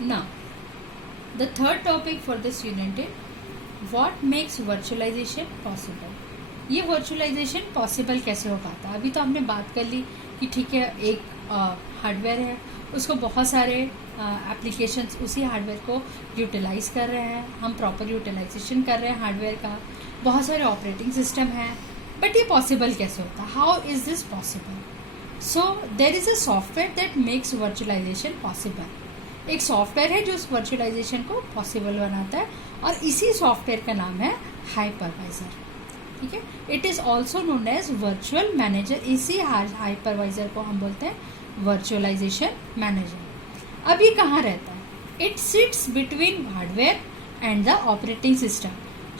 Now, the third topic for this unit is what makes virtualization possible. ये virtualisation possible कैसे हो पाता है. अभी तो हमने बात कर ली कि ठीक है, एक हार्डवेयर है, उसको बहुत सारे एप्लीकेशंस उसी हार्डवेयर को यूटिलाइज कर रहे हैं, हम प्रॉपर यूटिलाइजेशन कर रहे हैं हार्डवेयर का, बहुत सारे ऑपरेटिंग सिस्टम हैं. बट ये पॉसिबल कैसे होता है? How is this possible? So there is a software that makes virtualization possible. एक सॉफ्टवेयर है जो उस वर्चुअलाइजेशन को पॉसिबल बनाता है और इसी सॉफ्टवेयर का नाम है हाइपरवाइजर. ठीक है, it is also known as virtual manager. इसी हाइपरवाइजर को हम बोलते हैं वर्चुअलाइजेशन मैनेजर. अब ये कहाँ रहता है? It sits between hardware and the operating system.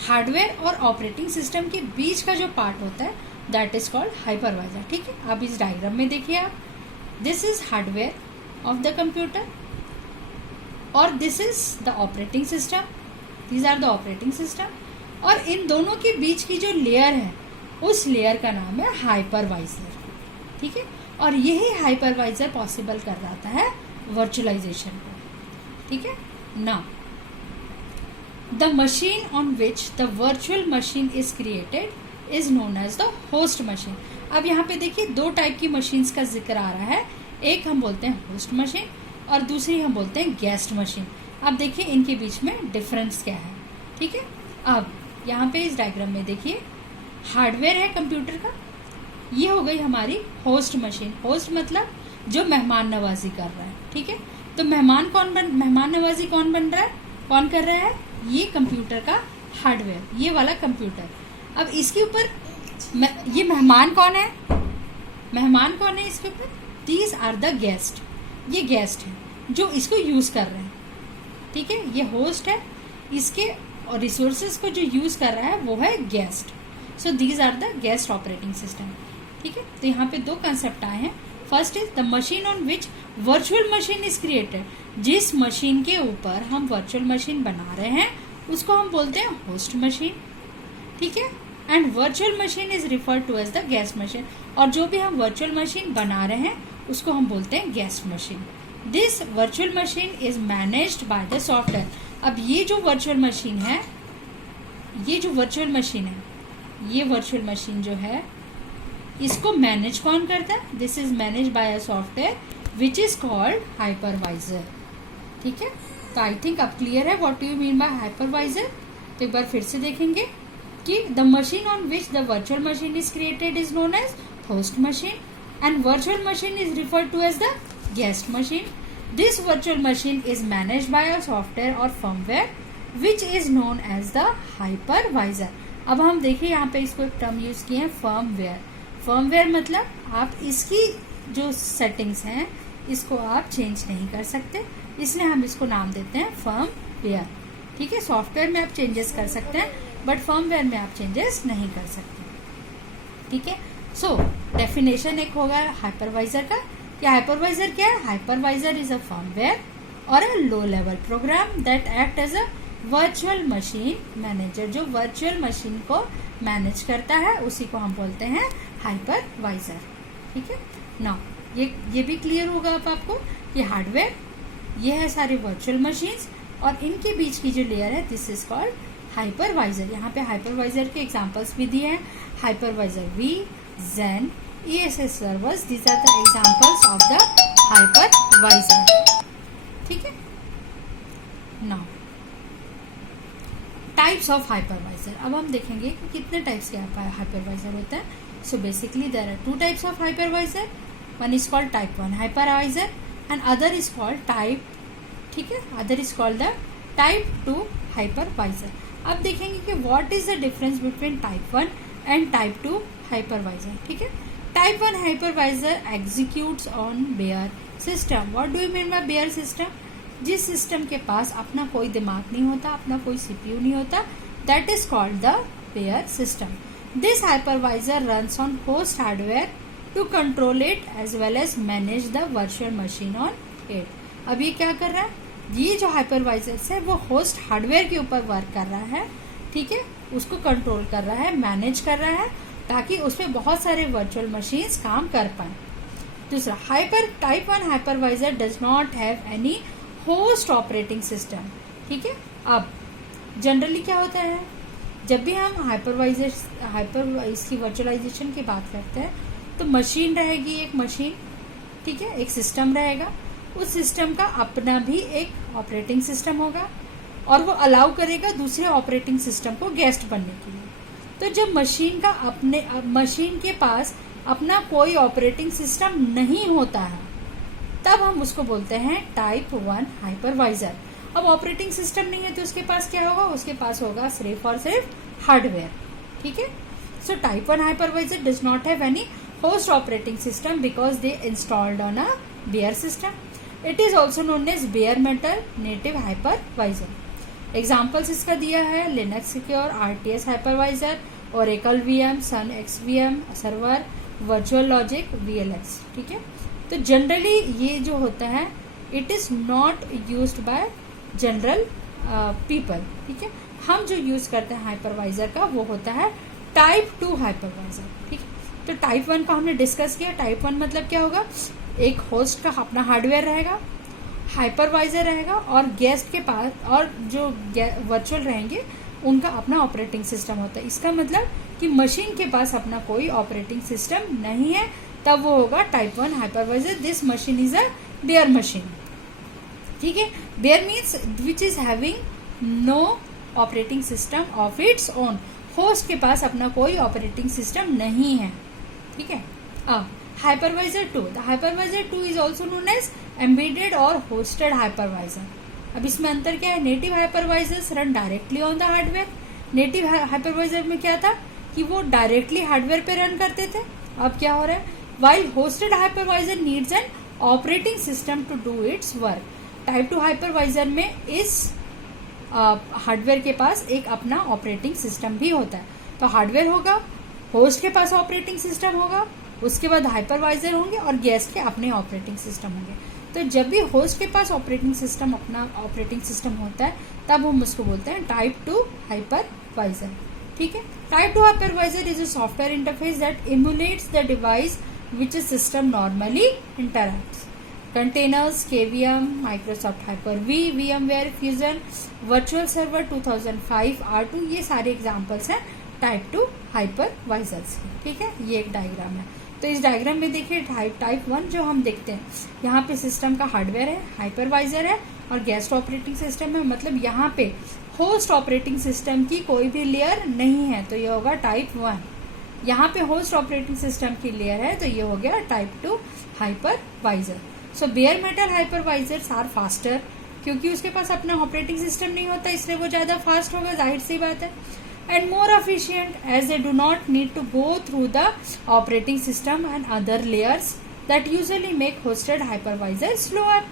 Hardware और ऑपरेटिंग सिस्टम के बीच का जो पार्ट होता है दैट इज कॉल्ड हाइपरवाइजर. ठीक है, अब इस डायग्राम में देखिए आप, this is hardware of the computer और this is the operating system. These are the operating system. और इन दोनों के बीच की जो लेयर है उस लेयर का नाम है हाइपरवाइजर. ठीक है, और यही हाइपरवाइजर पॉसिबल कर रहा है वर्चुअलाइजेशन को. ठीक है, now the machine on which the virtual machine is created is known as the host machine. अब यहाँ पे देखिए दो टाइप की मशीन्स का जिक्र आ रहा है. एक हम बोलते हैं होस्ट मशीन और दूसरी हम बोलते हैं गेस्ट मशीन. अब देखिए इनके बीच में डिफरेंस क्या है. ठीक है, अब यहाँ पे इस डायग्राम में देखिए हार्डवेयर है कंप्यूटर का, ये हो गई हमारी होस्ट मशीन. होस्ट मतलब जो मेहमान नवाजी कर रहा है. ठीक है, तो मेहमान नवाजी कौन बन रहा है, कौन कर रहा है? ये कंप्यूटर का हार्डवेयर, ये वाला कंप्यूटर. अब इसके ऊपर ये मेहमान कौन है? मेहमान कौन है इसके ऊपर? These are the guest. ये गेस्ट है जो इसको यूज कर रहे हैं. ठीक है, ये होस्ट है, इसके और रिसोर्सेज को जो यूज कर रहा है वो है guest. So these are the guest operating system. ठीक है, तो यहाँ पे दो कंसेप्ट आए हैं. First is the machine on which virtual machine is created. जिस मशीन के ऊपर हम वर्चुअल मशीन बना रहे हैं उसको हम बोलते हैं होस्ट मशीन. ठीक है, and virtual machine is refer to as the guest machine. और जो भी हम वर्चुअल मशीन बना रहे हैं उसको हम बोलते हैं guest machine. This virtual machine is managed by the software. अब ये जो वर्चुअल मशीन है, ये वर्चुअल मशीन जो है इसको मैनेज कौन करता है? This is manage by a software which is called hypervisor. ठीक है, तो आई थिंक अब क्लियर है what do you mean by hypervisor. तो एक बार फिर से देखेंगे कि the machine on which the virtual machine is created is known as host machine and virtual machine is referred to as the guest machine. This virtual machine is managed by a software or firmware which is known as the hypervisor. अब हम देखिए यहाँ पे इसको एक term use किए हैं firmware. firmware मतलब आप इसकी जो सेटिंग्स हैं इसको आप चेंज नहीं कर सकते, इसलिए हम इसको नाम देते हैं firmware. ठीक है, सॉफ्टवेयर में आप चेंजेस कर सकते हैं बट फर्मवेयर में आप चेंजेस नहीं कर सकते. ठीक है, सो डेफिनेशन एक होगा हाइपरवाइजर का. कि हाइपरवाइजर क्या है? हाइपरवाइजर इज अ फर्मवेयर और a low level program that act as a virtual machine manager. जो वर्चुअल मशीन को मैनेज करता है उसी को हम बोलते हैं हाइपरवाइजर. ठीक है, नाउ ये भी क्लियर होगा अब आपको कि हार्डवेयर ये है सारे वर्चुअल मशीन्स और इनके बीच की जो लेयर है दिस इज कॉल्ड हाइपरवाइजर. यहाँ पे हाइपरवाइजर के एग्जांपल्स भी दिए हैं. Hypervisor V, Xen, ESS servers, these are the examples of the hypervisor. ठीक है, now types of hypervisor. अब हम देखेंगे कि कितने टाइप्स के हाइपरवाइजर होते हैं. So basically there are two types of hypervisor. One is called type 1 hypervisor and other is called type. ठीक है, other is called the type 2 hypervisor. अब देखेंगे कि what is the difference between type 1 and type 2 hypervisor. ठीक है, type 1 hypervisor executes on bare system. What do you mean by bare system? जिस system के पास अपना कोई दिमाग नहीं होता, अपना कोई सीपीयू नहीं होता, that is called the bare system. This hypervisor runs on host hardware to control it as well as manage the virtual machine on it. अब ये क्या कर रहा है? ये जो हाइपरवाइजर है वो होस्ट हार्डवेयर के ऊपर वर्क कर रहा है. ठीक है, उसको कंट्रोल कर रहा है, मैनेज कर रहा है ताकि उसमें बहुत सारे वर्चुअल मशीन्स काम कर पाए. दूसरा, type 1 hypervisor does not have any host operating system. ठीक है, अब जनरली क्या होता है, जब भी हम हाइपरवाइज की वर्चुअलाइजेशन की बात करते हैं तो मशीन रहेगी, एक मशीन, ठीक है, एक सिस्टम रहेगा, उस सिस्टम का अपना भी एक ऑपरेटिंग सिस्टम होगा और वो अलाउ करेगा दूसरे ऑपरेटिंग सिस्टम को गेस्ट बनने के लिए। तो जब मशीन के पास अपना कोई ऑपरेटिंग सिस्टम नहीं होता है तब हम उसको बोलते हैं टाइप 1 हाइपरवाइजर। अब ऑपरेटिंग सिस्टम नहीं है तो उसके पास क्या होगा, उसके पास होगा सिर्फ और सिर्फ हार्डवेयर। ठीक है, so type 1 hypervisor does not have any host operating system because they installed on a bare system. It is also known as bare metal native hypervisor. Examples इसका दिया है Linux secure, RTS hypervisor, Oracle VM, सन XVM server, virtual logic VLX। ठीक है, तो generally ये जो होता है it is not used by general people. ठीक है, हम जो यूज करते हैं हाइपरवाइजर का वो होता है टाइप 2 हाइपरवाइजर। ठीक है, तो टाइप 1 का हमने डिस्कस किया। टाइप 1 मतलब क्या होगा, एक होस्ट का अपना हार्डवेयर रहेगा, हाइपरवाइजर रहेगा और गेस्ट के पास और जो वर्चुअल रहेंगे उनका अपना ऑपरेटिंग सिस्टम होता है। इसका मतलब कि मशीन के पास अपना कोई ऑपरेटिंग सिस्टम नहीं है, तब वो होगा type 1 hypervisor. This machine is a bare machine. ठीक है, bare means which is having no operating system of its own. Host के पास अपना कोई ऑपरेटिंग सिस्टम नहीं है। ठीक है, अब hypervisor 2, the hypervisor 2 is also known as embedded और होस्टेड हाइपरवाइजर। अब इसमें अंतर क्या है, native hypervisors run directly on the hardware. Native hypervisor में क्या था कि वो डायरेक्टली हार्डवेयर पे रन करते थे। अब क्या हो रहा है, while hosted hypervisor needs an operating system to do its work. Type 2 hypervisor में इस हार्डवेयर के पास एक अपना ऑपरेटिंग सिस्टम भी होता है। तो हार्डवेयर होगा, होस्ट के पास ऑपरेटिंग सिस्टम होगा, उसके बाद हाइपरवाइजर होंगे और गेस्ट के अपने ऑपरेटिंग सिस्टम होंगे। तो जब भी होस्ट के पास ऑपरेटिंग सिस्टम अपना ऑपरेटिंग सिस्टम होता है तब हम उसको बोलते हैं टाइप 2 हाइपरवाइजर। ठीक है, type 2 hypervisor is a software interface that emulates the device which a system normally interacts. Containers, KVM, Microsoft Hyper-V, VMware Fusion, Virtual Server 2005, R2, ये सारे एग्जाम्पल्स हैं टाइप 2 हाइपरवाइजर्स के। ठीक है, ये एक डायग्राम है। तो इस डायग्राम में देखिए टाइप 1 जो हम देखते हैं, यहाँ पे सिस्टम का हार्डवेयर है, हाइपरवाइजर है और गेस्ट ऑपरेटिंग सिस्टम है। मतलब यहाँ पे होस्ट ऑपरेटिंग सिस्टम की कोई भी लेयर नहीं है, तो ये होगा टाइप 1। यहाँ पे होस्ट ऑपरेटिंग सिस्टम की लेयर है, तो ये हो गया type 2 hypervisor. So bare metal hypervisors are faster, क्योंकि उसके पास अपना ऑपरेटिंग सिस्टम नहीं होता इसलिए वो ज्यादा फास्ट होगा, जाहिर सी बात है। And more efficient as they do not need to go through the operating system and other layers that usually make hosted hypervisor slower.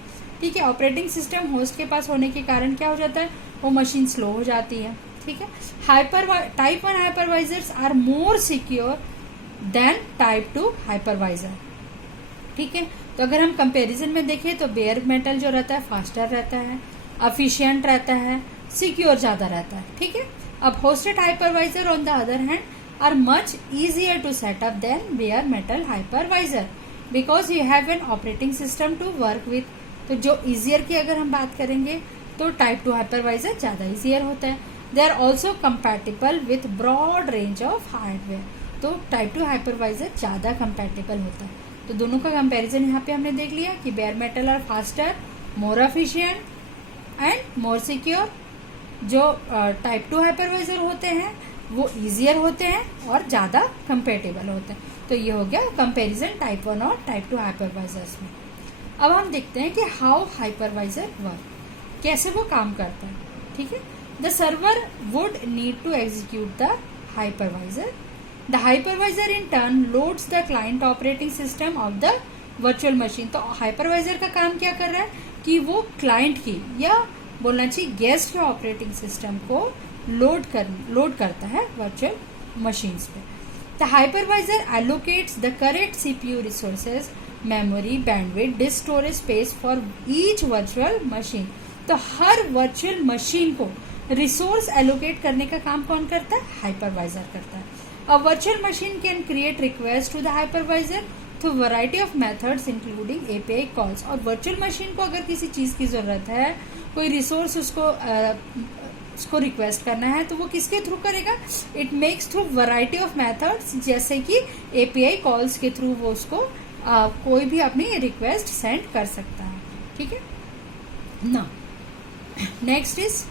ठीक है, ऑपरेटिंग सिस्टम होस्ट के पास होने के कारण क्या हो जाता है, वो मशीन स्लो हो जाती है। ठीक है, type 1 hypervisors are more secure than type 2 hypervisor. ठीक है, तो अगर हम कंपैरिजन में देखें तो बेयर मेटल जो रहता है फास्टर रहता है, एफिशिएंट रहता है, सिक्योर ज्यादा रहता है। ठीक है, अब hosted hypervisor on the other hand are much easier to setup than bare metal hypervisor because you have an operating system to work with. तो जो इजियर की अगर हम बात करेंगे तो टाइप 2 हाइपरवाइजर ज्यादा इजियर होता है। They are also compatible with broad range of hardware. तो टाइप 2 हाइपरवाइजर ज्यादा कंपैटिबल होता है। तो दोनों का कंपैरिजन यहाँ पे हमने देख लिया कि bare metal are faster, more efficient and more secure. जो टाइप 2 हाइपरवाइजर होते हैं वो इजियर होते हैं और ज्यादा कंपैटिबल होते हैं। तो ये हो गया कंपैरिजन टाइप 1 और टाइप 2 हाइपरवाइजर्स में। अब हम देखते हैं कि हाउ हाइपरवाइजर वर्क, कैसे वो काम करता है। ठीक है, the server would need to execute the hypervisor. The hypervisor in turn loads the client operating system of the virtual machine. तो हाइपरवाइजर का काम क्या कर रहा है कि वो क्लाइंट की या बोलना चाहिए गेस्ट के ऑपरेटिंग सिस्टम को लोड करता है वर्चुअल मशीन्स पे। The hypervisor allocates the correct CPU resources, memory, bandwidth, disk storage space for each virtual machine. तो हर वर्चुअल मशीन को रिसोर्स एलोकेट करने का काम कौन करता है, हाइपरवाइजर करता है। A virtual machine can create request to the hypervisor through variety of methods including API calls. और वर्चुअल मशीन को अगर किसी चीज की जरूरत है, कोई रिसोर्स उसको रिक्वेस्ट करना है, तो वो किसके थ्रू करेगा? It makes through variety of methods, जैसे कि एपीआई कॉल्स के थ्रू वो उसको कोई भी अपनी रिक्वेस्ट सेंड कर सकता है। ठीक है ना। Next is